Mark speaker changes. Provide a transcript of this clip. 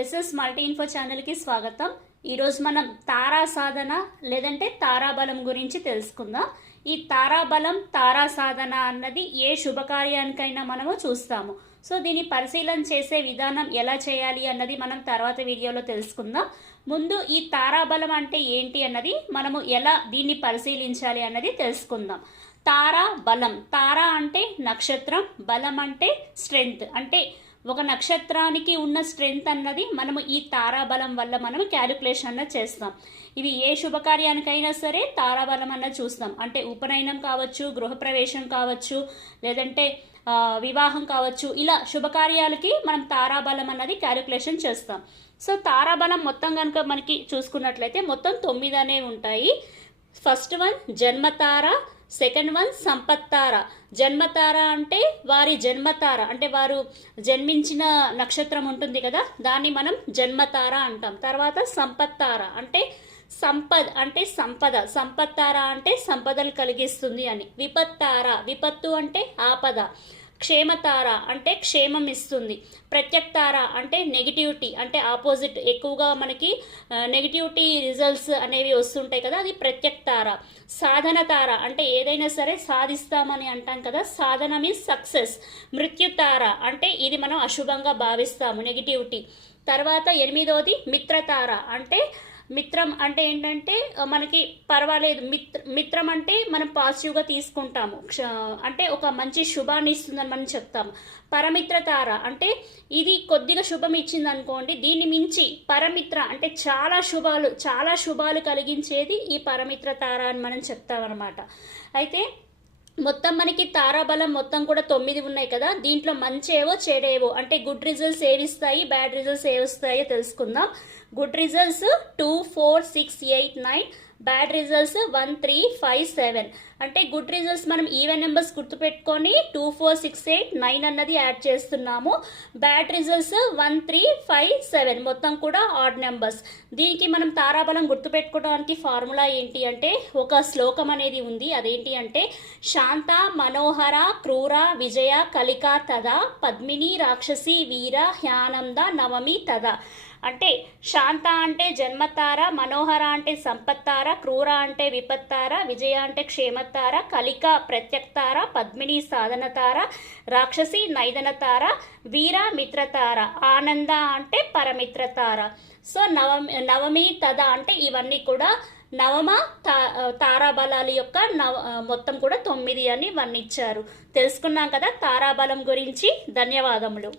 Speaker 1: SS multi info ఛానల్కి స్వాగతం. ఈరోజు మనం తారా సాధన లేదంటే తారాబలం గురించి తెలుసుకుందాం. ఈ తారాబలం తారా సాధన అన్నది ఏ శుభకార్యానికైనా మనము చూస్తాము. సో దీన్ని పరిశీలన చేసే విధానం ఎలా చేయాలి అన్నది మనం తర్వాత వీడియోలో తెలుసుకుందాం. ముందు ఈ తారాబలం అంటే ఏంటి అన్నది మనము ఎలా దీన్ని పరిశీలించాలి అన్నది తెలుసుకుందాం. తారా బలం తారా అంటే నక్షత్రం బలం అంటే స్ట్రెంగ్త్ అంటే ఒక నక్షత్రానికి ఉన్న స్ట్రెంగ్త్ అన్నది మనము ఈ తారాబలం వల్ల మనం క్యాలిక్యులేషన్ అన్న చేస్తాం. ఇది ఏ శుభకార్యానికైనా సరే తారాబలం అన్న చూస్తాం. అంటే ఉపనయనం కావచ్చు గృహప్రవేశం కావచ్చు లేదంటే వివాహం కావచ్చు ఇలా శుభకార్యాలకి మనం తారాబలం అన్నది క్యాలిక్యులేషన్ చేస్తాం. సో తారాబలం మొత్తం కనుక మనకి చూసుకున్నట్లయితే మొత్తం తొమ్మిది అనేవి ఉంటాయి. ఫస్ట్ వన్ జన్మతార సెకండ్ వన్ సంపత్తార జన్మతార అంటే వారి జన్మతార అంటే వారు జన్మించిన నక్షత్రం ఉంటుంది కదా దాన్ని మనం జన్మతార అంటాం. తర్వాత సంపత్తార అంటే సంపద్ అంటే సంపద. సంపత్తార అంటే సంపదలు కలిగిస్తుంది అని. విపత్తార విపత్తు అంటే ఆపద. క్షేమతార అంటే క్షేమం ఇస్తుంది ప్రత్యక్తార అంటే నెగిటివిటీ అంటే ఆపోజిట్ ఎక్కువగా మనకి నెగిటివిటీ రిజల్ట్స్ అనేవి వస్తుంటాయి కదా అది ప్రత్యక్తార. సాధన తార అంటే ఏదైనా సరే సాధిస్తామని అంటాం కదా సాధన మీన్స్ సక్సెస్ మృత్యుతార అంటే ఇది మనం అశుభంగా భావిస్తాము నెగిటివిటీ తర్వాత ఎనిమిదవది మిత్రతార అంటే మిత్రం అంటే ఏంటంటే మనకి పర్వాలేదు. మిత్ర మిత్రం అంటే మనం పాజిటివ్గా తీసుకుంటాము. క్ష- అంటే ఒక మంచి శుభాన్ని ఇస్తుందని మనం చెప్తాము. పరమిత్ర తార అంటే ఇది కొద్దిగా శుభం ఇచ్చింది అనుకోండి దీన్ని మించి పరమిత్ర అంటే చాలా శుభాలు చాలా శుభాలు కలిగించేది ఈ పరమిత్ర తార అని మనం చెప్తామన్నమాట. అయితే మొత్తం మనకి తారాబలం మొత్తం కూడా తొమ్మిది ఉన్నాయి కదా. దీంట్లో మంచి ఏవో చెడేవో అంటే గుడ్ రిజల్ట్స్ ఏవిస్తాయి బ్యాడ్ రిజల్ట్స్ ఏవిస్తాయో తెలుసుకుందాం. Good results two four six eight nine bad results one three five seven అంటే గుడ్ రిజల్ట్స్ మనం ఈవెన్ నెంబర్స్ గుర్తుపెట్టుకొని two four six eight nine అన్నది యాడ్ చేస్తున్నాము. Bad results one three five seven మొత్తం కూడా odd numbers దీనికి మనం తారాబలం గుర్తుపెట్టుకోవడానికి formula ఏంటి అంటే ఒక శ్లోకం అనేది ఉంది. అదేంటి అంటే శాంత మనోహర క్రూర విజయ కలిక తద పద్మిని రాక్షసి వీర హ్యానంద నవమి తద. అంటే శాంత అంటే జన్మతార మనోహర అంటే సంపత్తార క్రూర అంటే విపత్తార విజయ అంటే క్షేమతార కలిక ప్రత్యక్తార పద్మిని సాధనతార రాక్షసి నైదనతార వీర మిత్రతార ఆనంద అంటే పరమిత్రతార. సో నవమి నవమి తద అంటే ఇవన్నీ కూడా నవమ తా తారాబలాల యొక్క నవ మొత్తం కూడా తొమ్మిది అని వర్ణించారు. ఇచ్చారు తెలుసుకున్నాం కదా తారాబలం గురించి. ధన్యవాదములు.